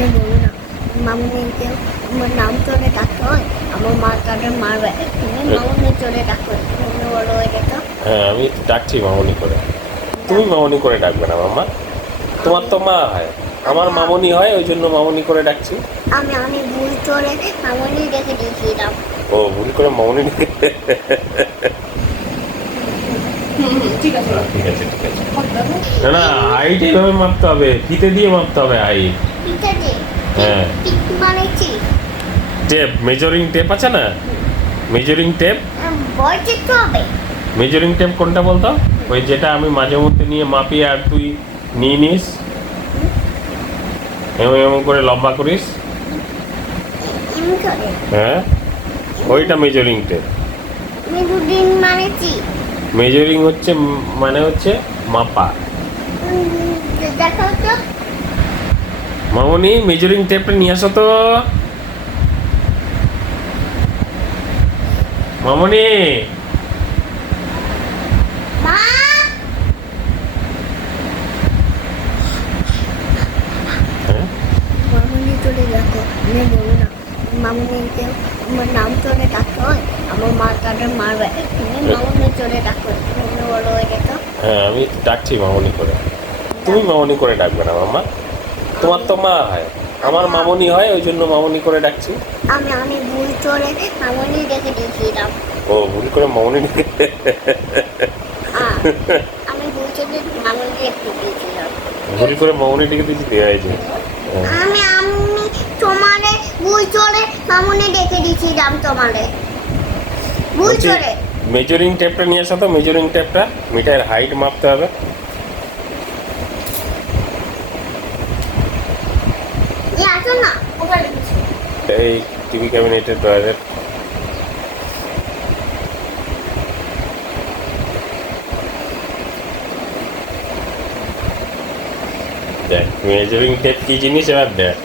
আমি বলব না। মামুনিকে আমার নাম চলে ডাকতে হয়? আমার মা তাদের মারবে। তুমি মামুনি চলে ডাকো তুমি বলো এটা তো হ্যাঁ আমি ডাকছি মামনি করে। তুমি মামনি করে ডাকবে না মামা তোমার তো মা হয়। আমার মামনি হয় ওই জন্য মামনি করে ডাকছি। আমি আমি ভুল করে মামুনি রেখে দিয়েছিলাম। ও ভুল করে মামনি ডেকে হুম হুম ঠিক আছে ঠিক আছে। ঠিক আছে না না হাইট এইভাবে মাপতে হবে। ফিতে দিয়ে মাপতে হবে আছে হ্যাঁ। মানেছি টেপ মেজারিং টেপ আছে না? মেজারিং টেপ মেজারিং টেপ কোনটা বলতো? ওই যেটা আমি মাঝে মধ্যে নিয়ে মাপি আর তুই নিয়ে নিস। এমন এমন করে লম্বা করিস। হ্যাঁ? ওইটা মেজারিং টেপ মেজারিং হচ্ছে মানে হচ্ছে মাপা। উম, দেখো তো। মামনি মেজারিং টেপটা নিয়ে আসো তো। মামনি। হ্যাঁ? মামুনিকে আমার নাম চলে ডাকতে হয় আমার মা তাদের মারবে তুমি মামুনি চলে ডাকো। তুমি বলো এটা হ্যাঁ আমি ডাকছি মামনি করে। তুমি মামনি করে ডাকবে না মামা তোমার তো মা হয়। আমার মামনি হয় ওই জন্য মামনি করে ডাকছি। আমি আমি ভুল করে মামুনি রেখে দিয়েছিলাম। ও ভুল করে মামনি ডেকে আমি ভুল করে মামুনি রেখে দিয়েছিলাম। ভুল করে মামনি ডেকে দিয়েছি হয়েছে। আমি আমি তোমারে ভুল করে মামুনি রেখে দিয়েছিলাম তোমারে। ভুল করে। মেজারিং টেপটা নিয়ে আসো তো মেজারিং টেপটা মিটারের হাইট মাপতে হবে এ আসো না কোথায় রেখেছি এই টিভি ক্যাবিনেটের ড্রয়ারের। দেখ মেজারিং টেপ কি জিনিস? এবার দেখ।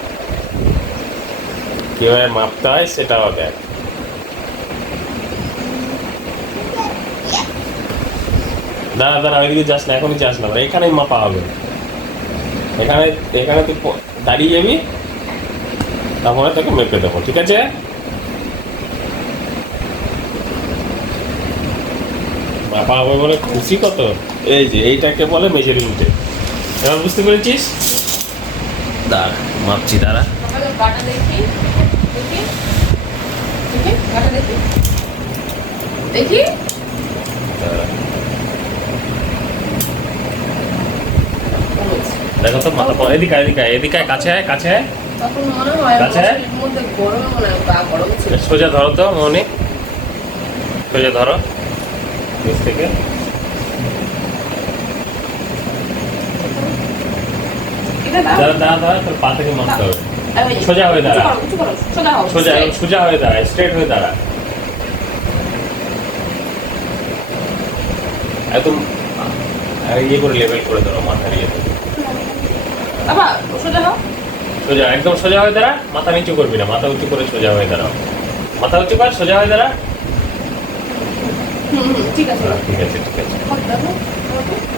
কীভাবে মাপতে হয় সেটাও দেখ। দাঁড়া দাঁড়া, ওইদিকে যাস না, এখনই যাস না। এখানেই মাপা হবে। এখানে এখানে তুই দাঁড়িয়ে যাবি। তারপরে তাকে মেপে দেবো ঠিক আছে? মাপা হবে বলে খুশি কত? এই যে এইটাকে বলে মেজারিং টেপ এবার বুঝতে পেরেছিস? দাঁড়া মাপছি দাঁড়া। দেখি দেখি দেখি তো মাথা পা- এদিকে এদিকে এদিকে কাছে আয় কাছে আয়। কাছে? সোজা ধরো তো মনে। সোজা ধরো। নিচ থেকে। দাঁড়া দাঁড়া দাঁড়া তোর পা থেকে মাপতে হবে। সোজা হয়ে দাঁড়া। সোজা সোজা হয়ে দাঁড়া স্ট্রেট হয়ে দাঁড়া। একদম ইয়ে করে লেভেল করে ধরো মাথা নিয়ে বাবা, সোজা হও। সোজা একদম সোজা হয়ে দাঁড়া মাথা নিচু করবি না মাথা উঁচু করে সোজা হয়ে দাঁড়াও মাথা উঁচু কর সোজা হয়ে দাঁড়া ঠিক আছে ঠিক আছে ঠিক আছে।